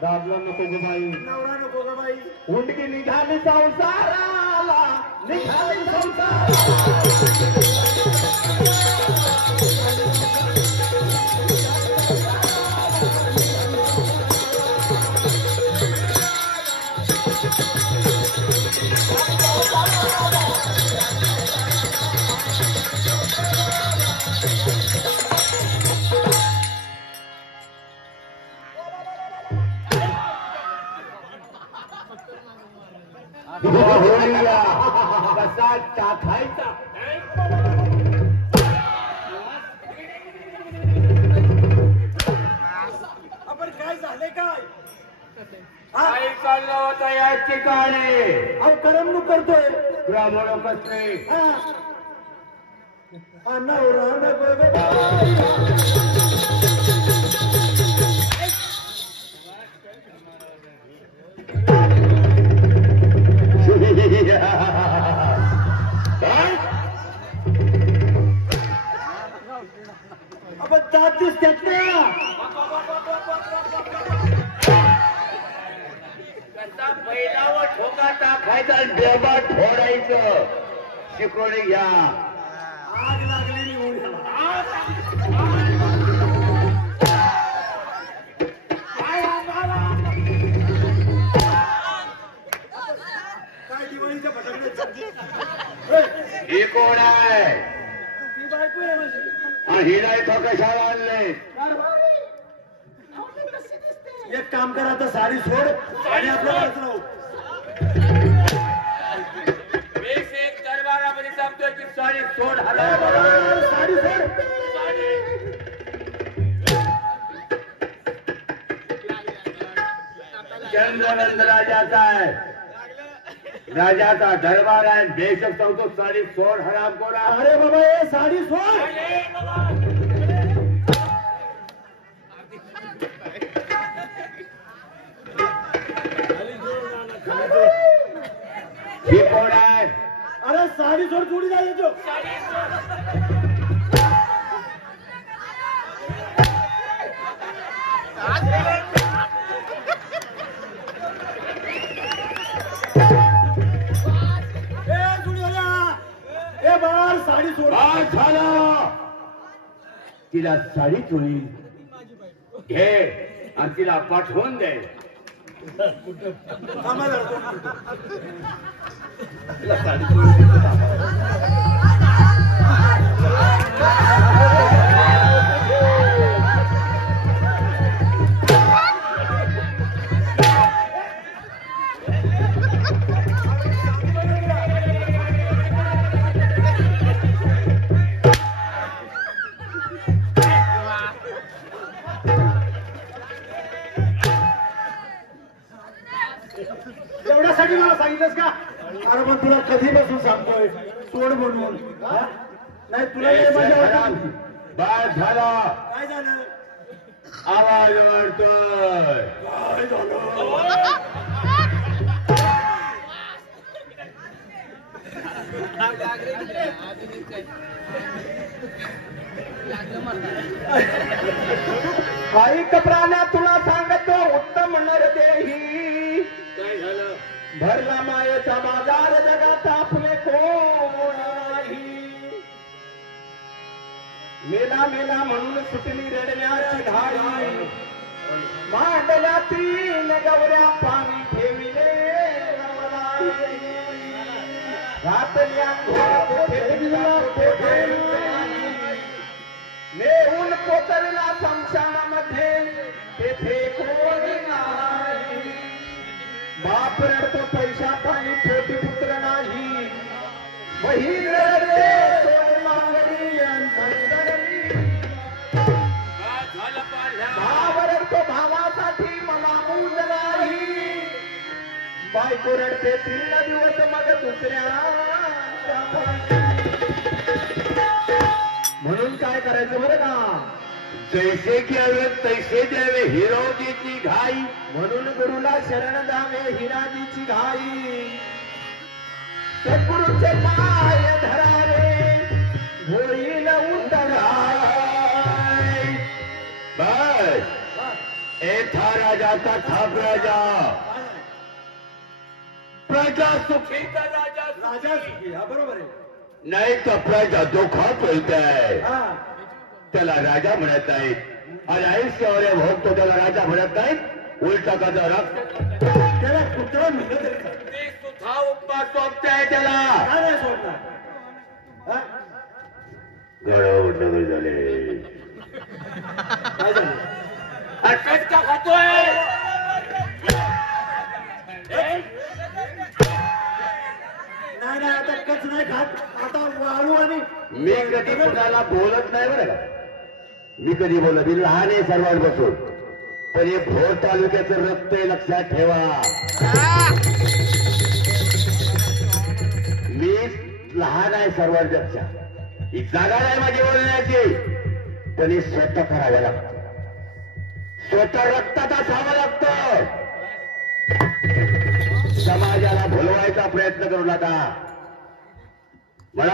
दाबला नको ग बाई, नवरा नको ग बाई, उंडकी निघाली संसाराला, निघाली संसाराला. कसा टाकायचा आपण काय झाले काय काय चाललं होतं या ठिकाणी? अहो करमणूक करतोय ब्राह्मण कसले नवरा नको ग बाई. आपण जात दिसतात ना कसा बैलावर ठोका टाकायचा, डेबा ठोडायचं. शिकवणी घ्या. आग लागली निघून काय दिवाळीच्या फटाकड्यात हे कोण आहे? ती बायको आहे माझी. हिरा इथं कशाला आणले? एक काम करा आता साडी सोड आणि आपल्यालाच राहू. एक दरबारामध्ये सांगतोय की साडी सोड. हला साडी सोड. चंद्रनंद राजाचा आहे, राजाचा दरबार आहे. बेशक सांगतो साडी सोड. हराम कोणा? अरे बाबा ए साडी सोड. हे कोण आहे? अरे साडी सोड जोडी जाय येतो. ए बाळ साडी सोड. बस झालं. तिला साडी चोरी घे आणि तिला पाठवून दे. आम्हाला एवढ्यासाठी मला सांगितलंस का? अरे मग तुला कधीपासून सांगतोय सोड म्हणून. नाही तुला माझ्या बस झाला. काय झालं? आवाज वाढतोय. काय झालं? काही कपराण्या तुला सांगतो उत्तम नर देही. काय झालं? भरला मायेचा बाजार जगात आपले कोण नाही. मेला मेला म्हणून सुटली रडण्याची घाई. मांडल्यातील गवऱ्या पाणी ठेविले घातल्या नेऊन पोचरला संसारामध्ये तेथे कोणी नाही. बाप रडतो पैसा पाणी छोटी पुत्र नाही. बहीण रडते सोड मागणी अंतरणी. भाव रडतो भावासाठी मला मूल नाही. बायको रडते 3 दिवस मग दुसऱ्या. म्हणून काय करायचं बरं का? जैसे घ्यावे तैसे द्यावे हिरोजीची घाई. म्हणून गुरुला शरण द्यावे हिराजीची घाई. सद्गुरूचे पाय धरावे होईल उतराय. बस एथा राजा राजाचा थाप राजा, प्रजा सुखी तर राजा राजा सुखी. हा बरोबर आहे. नाही तर प्रजा दुःखात बोलताय. हा त्याला राजा म्हणत नाहीत आणि आयुष्यावर भोगतो त्याला राजा म्हणत नाहीत. उलटा कसा रक्त त्याला कुत्रा म्हणलं तरी चालेल. ते सुद्धा उपवास सोबताय त्याला. काय नाही सोडणार. हा? गडबड नगर झाले. काय झालं? अटक का खातोय. नाही नाही आता कच नाही खात. आता वाळू आणि मी कधी कुणाला बोलत नाही बरं का. मी कधी बोलत मी लहान आहे सर्वांपासून. पण हे भोर तालुक्याचं रक्त आहे लक्षात ठेवा. मी लहान आहे सर्वांपेक्षा. ही जागा नाही माझी बोलण्याची. पण हे स्वतः करावं लागतं. स्वतः रक्तात असावं लागतं. समाजाला भुलवायचा प्रयत्न करू नका. मला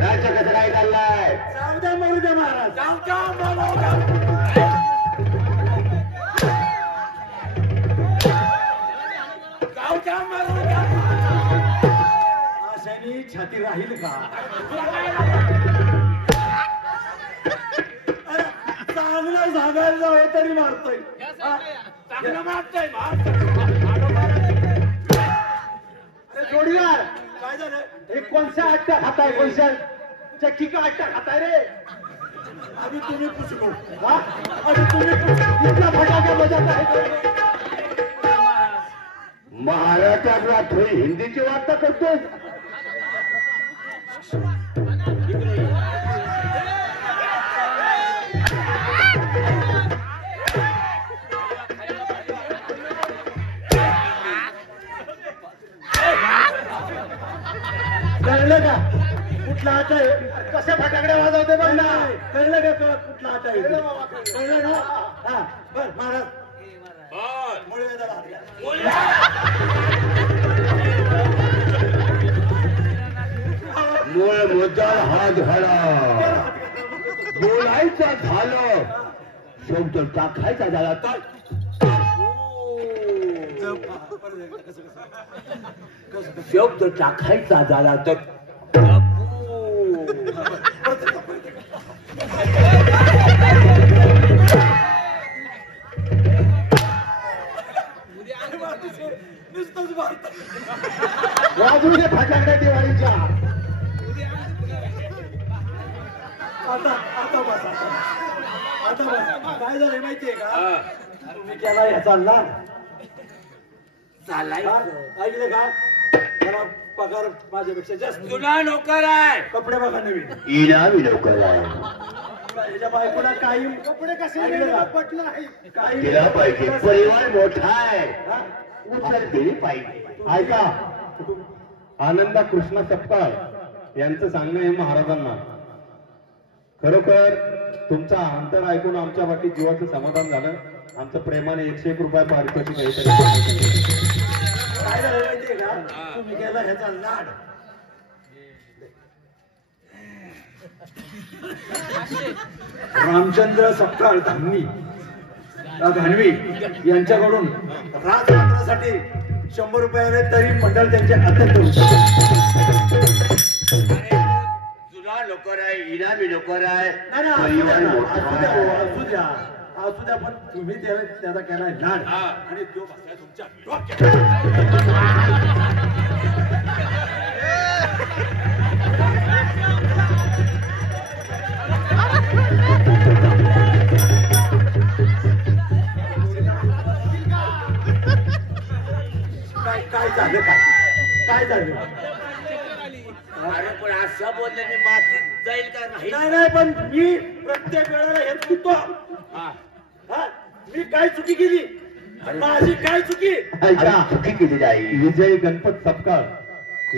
राज्य कसं काय चाललंय. जाऊ द्या मरू द्या महाराज. अशाने छाती राहील का. अरे, चांगलं सांगायला जावं तरी मारतोय. चांगलं मारतोय. अरे जोडीदार काय झालं. हे कोणत्या आट्या खाताय. कोणत्या चक्की का आट्या खाताय रे. आम्ही तुम्ही पुसलो. हा आम्ही तुम्ही पुसलो. इथला फटाका बजावत आहे. महाराष्ट्रातला थोडी हिंदीची वार्ता करतोय. कळलं का कुठला आट आहे. कसे फटाकडे वाजवते बघ ना. कळलं का कुठला आट आहे. कळलं ना. हा बर महाराज मुळे वेदाला हात घ्या. मूळ मुद्दा हात घाला. बोलायचं झालं शब्द टाकायचा झाला तर शब्द टाकायचा झाला तर वाजू दे फटाकडे दिवाळीच्या. आता आता बस आता बस. काय झालं माहितीये का. तुम्ही केला ह्याचा लाड. हा? ऐकलं का. मला पगार माझ्यापेक्षा जास्त. तुला नोकर आहे. कपडे बघा नवीन. इनामी लवकर आहे. त्याच्या बायकोला काही कपडे कसे पटलं नाही. काही केला पाहिजे. परिवार मोठा आहे. उचल दिली पाहिजे. ऐका आनंदा कृष्णा सपकाळ यांचं सांगणं आहे महाराजांना. खरोखर तुमचा अंतर ऐकून आमच्या बाकी जीवाचं समाधान झालं. आमचं प्रेमाने 101 रुपये पारितोषिक काहीतरी. काय झालं माहितीये का. तुम्ही केला ह्याचा लाड. रामचंद्र सपकाळ धामणी धानवी यांच्याकडून राजमात्रासाठी 100 रुपयाने तरी मंडळ त्यांचे अत्यंत तुला नोकर आहे. इनामी नोकर आहे. नाही नाही, परिवार मोठा आहे. असू द्या पण तुम्ही त्याचा केलाय लाड आणि तो बसलाय तुमच्या डोक्यात. काय झालं काय झालं. अरे पण असं बोलल्याने मातीत जाईल का नाही. नाही नाही पण मी प्रत्येक वेळेला हे चुकतो. हा. हा? मी काय चुकी केली. माझी काय चुकी. ऐका चुकी केली जाईल. विजय गणपत सपकाळ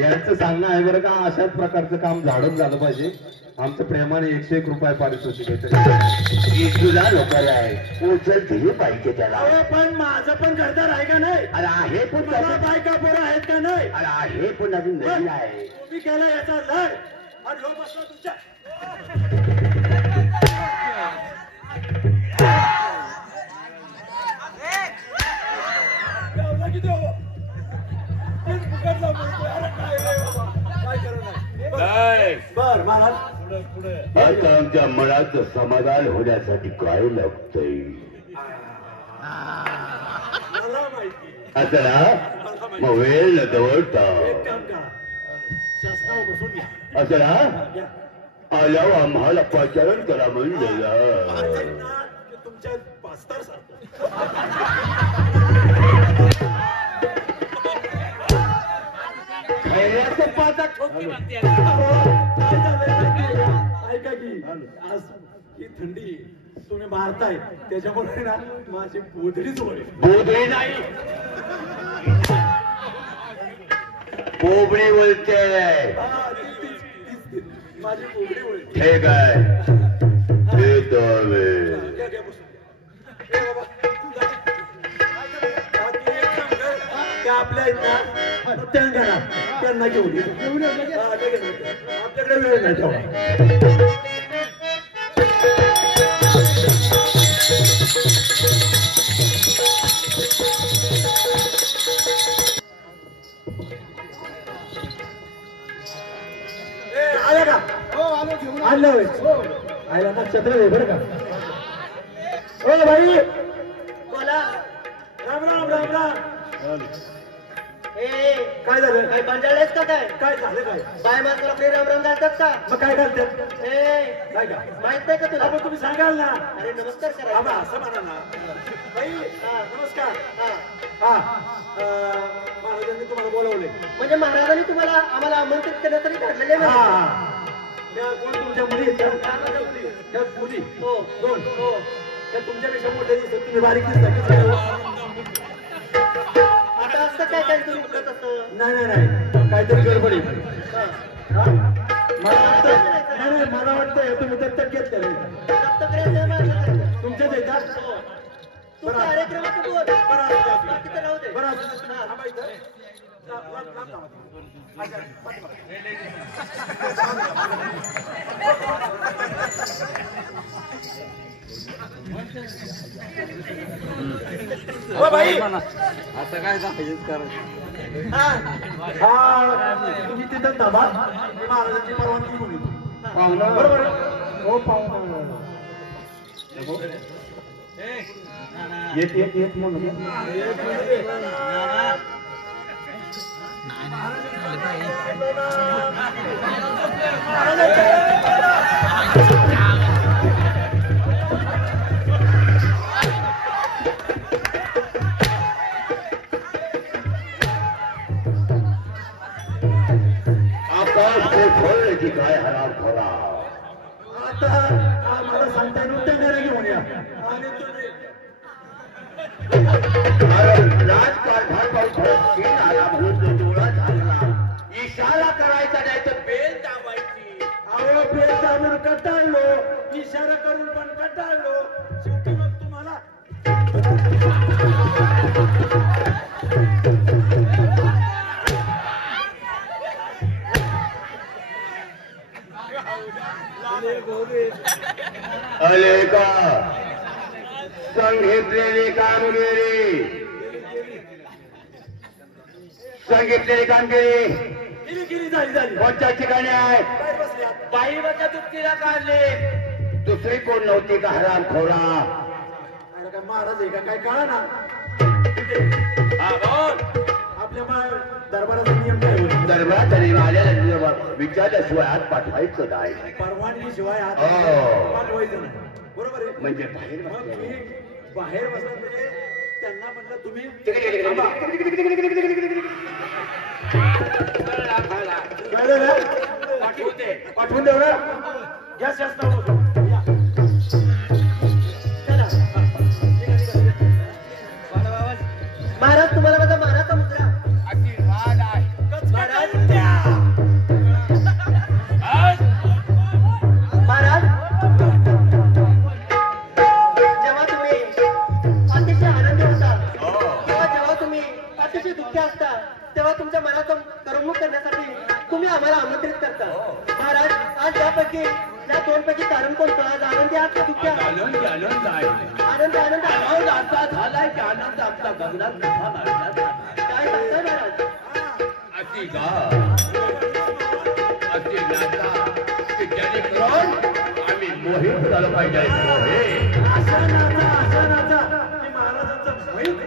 यांचं सांगणं आहे बरं का. अशाच प्रकारचं काम झाडून झालं पाहिजे. आमचं प्रेमाने 101 रुपये पारितोषिक काहीतरी. तुला नोकर आहे. उचल दिली पाहिजे त्याला. अहो, पण माझं पण घरदार आहे का नाही. अरे आहे पण मला त्याचं- बायका पोरं आहेत का नाही. अरे आहे पण अजून नवीन आहे. तुम्ही केला याचा लढ आणि ह्यो बसला तुमच्या. जाऊ म्हणतोय. अरे काय रे बाबा, काय करणार नाही. बर महाराज आता आमच्या मनाचं समाधान होण्यासाठी काय लागतंय मला माहिती आता ना मग वेळ न दवडता एक काम करा शासनावर बसून घ्या आता ना घ्या. आल्यावर आम्हाला पाचारण करा म्हणलेलं ऐक ना, ते तुमच्या पास्तर सारखं खैऱ्याचं पाचा ठोकी मागते काय आता. झालंय ऐका की आज ही थंडी तुम्ही मारताय त्याच्यामुळे ना माझी बोधडीच वर आहे. बोबडी नाही बोबडी बोलते हा, तीच. माझी बोधडी वर आहे. ठीक आहे येतो आम्ही. घ्या, घ्या, बसून घ्या. ए बाबा, जा. हा, तू एक काम कर. त्या आपल्या आहेत ना त्यांना घरा त्यांना घेऊन ये. हा, लगेच. आपल्याकडे वेळ नाही तेव्हा. आला का हो आलो घेऊन आणलं होय आयला नक्षत्र आहे बरं का ओ भाई बोला राम राम राम राम ए काय झालं काय बंजाळलेस का काय काय झालं काय बाय माणसाला आपले रामराम घालतात का मग काय घालतात ए काय का माहित नाही का तुला आपण तुम्ही सांगाल ना अरे नमस्कार आबा करा असं म्हणा ना भाई नमस्कार हा महाराजांनी तुम्हाला बोलवले म्हणजे महाराजांनी तुम्हाला आम्हाला आमंत्रित करण्यासाठी काढलेले हा ना त्या कोण तुमच्या मुली आहेत त्या? त्या मुली हो दोन हो त्या तुमच्यापेक्षा मोठ्या दिसतात तुम्ही बारीक दिसता आता असं काय काय तुम्ही बोलत असं नाही काहीतरी गडबड आहे हा. हा? मला वाटतं नाही मला वाटतं तुम्ही दत्तक घेतलेलं आहे. दत्तक घ्यायचं माझ्यासारखं. तुमच्याच येतात हो. तू त्या कार्यक्रमाचं बोल बाकीचं राहू दे बरं हा. थांबा इथं. लांब थांबा. अच्छा, पाठीमागे. हो भाई आता काय करायचं तुम्ही तिथं थांबा मी महाराजांची परवानगी घेऊन येतो पाहुणा बरोबर हो पाहुणा येत म्हणून आकाश कोसळले की काय हराम खोरा आता मला सांगता नृत्य घेऊन या आणि तुम्ही राजकारभार पाऊस आला म्हणून तो डोळा झाला इशारा करायचा नाही तर बेल दाबायची. अहो बेल दाबून कंटाळलो इशारा करून पण कंटाळलो शेवटी मग तुम्हाला अरे का सांगितलेली कामगिरी सांगितलेली कामगिरी गिरी झाली कोणत्या ठिकाणी आहे काय बसल्या बाई माझ्या दुपटीला काढले. दुसरी कोण नव्हती का हराम खोरा अरे काय महाराज आहे का काय कळा ना हा बोल. आपल्या दरबाराचा नियम काय होता दरबार तरी आलेला विचारल्याशिवाय हात पाठवायचं नाही परवानगी शिवाय हात हो. पाठवायचं नाही बरोबर आहे म्हणजे बाहेर मग बसलेले. मी बाहेर बसला म्हणजे त्यांना म्हटलं तुम्ही कळला, कळला. काय झालं? पाठवून दे. पाठवून देऊ ना घ्या शासनावर बसून. या. चला. महाराज तुम्हाला माझा मानाचा मुद्रा आशीर्वाद आहे. महाराज आज महाराज जेव्हा तुम्ही अतिशय आनंदी होता किंवा जेव्हा तुम्ही अतिशय दुःखी असता तेव्हा तुमच्या मनाचा करमणूक करण्यासाठी तुम्ही आम्हाला आमंत्रित करता महाराज आज यापैकी या दोनपैकी कारण कोणतं आज आनंदी आहात का दुःखी आहात आनंद आनंद आहे. आनंद आनंद आनंद असा झालाय की आनंद आमचा गगनात मोठा मारला. काय सांगताय महाराज अशी गा अशी नाचा की जेणेकरून आम्ही मोहित झालं पाहिजे मोहित. अशा नाचा की महाराजांचं मोहित.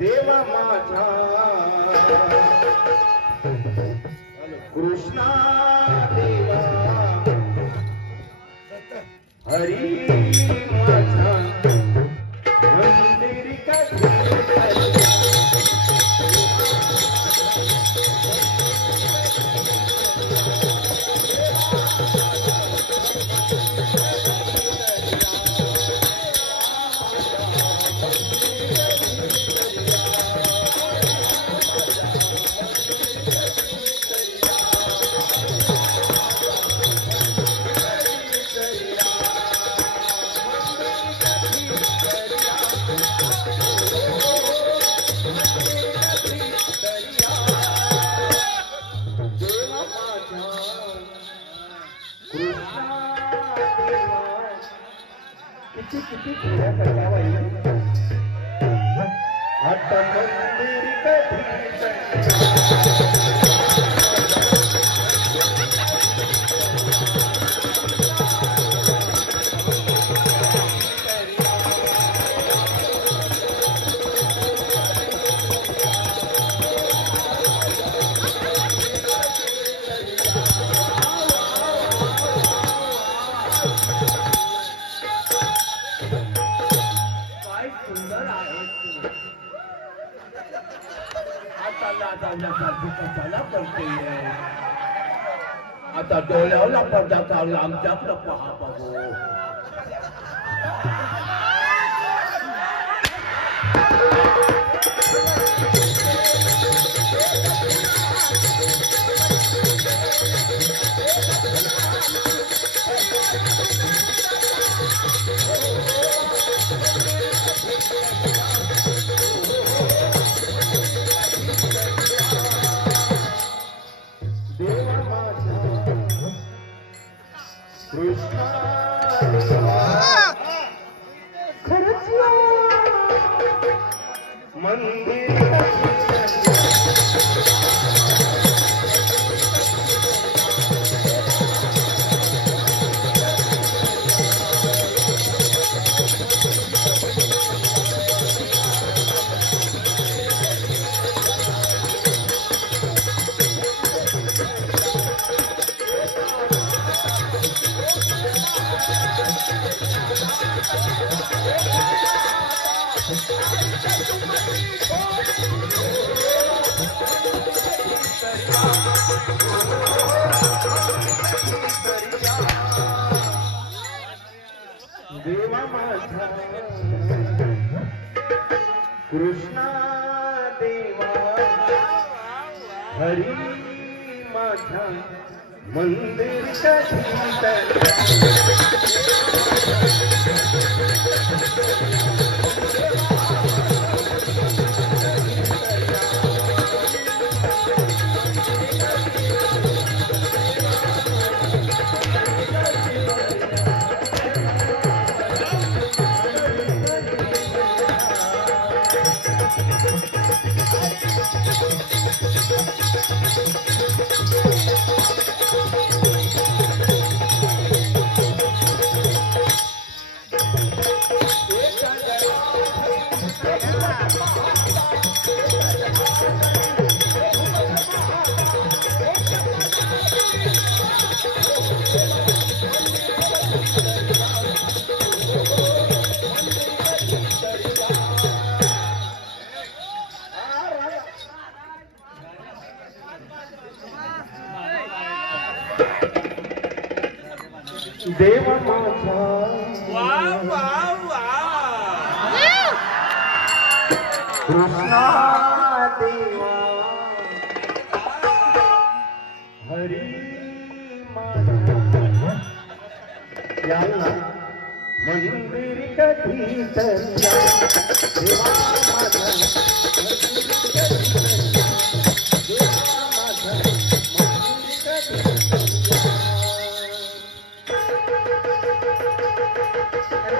देवा माझा कृष्णा देवा हरी माझा मंदिर किती पुऱ्या करावा आता मंदिर आता डोळ्याला पडदा काढला आमच्याकडं पहा बघू. देवा माझा कृष्णा देवा हरी माझा मंदिर वा वा वा कृष्णा देवा हरी माझ्या याला मंदिर कधी तर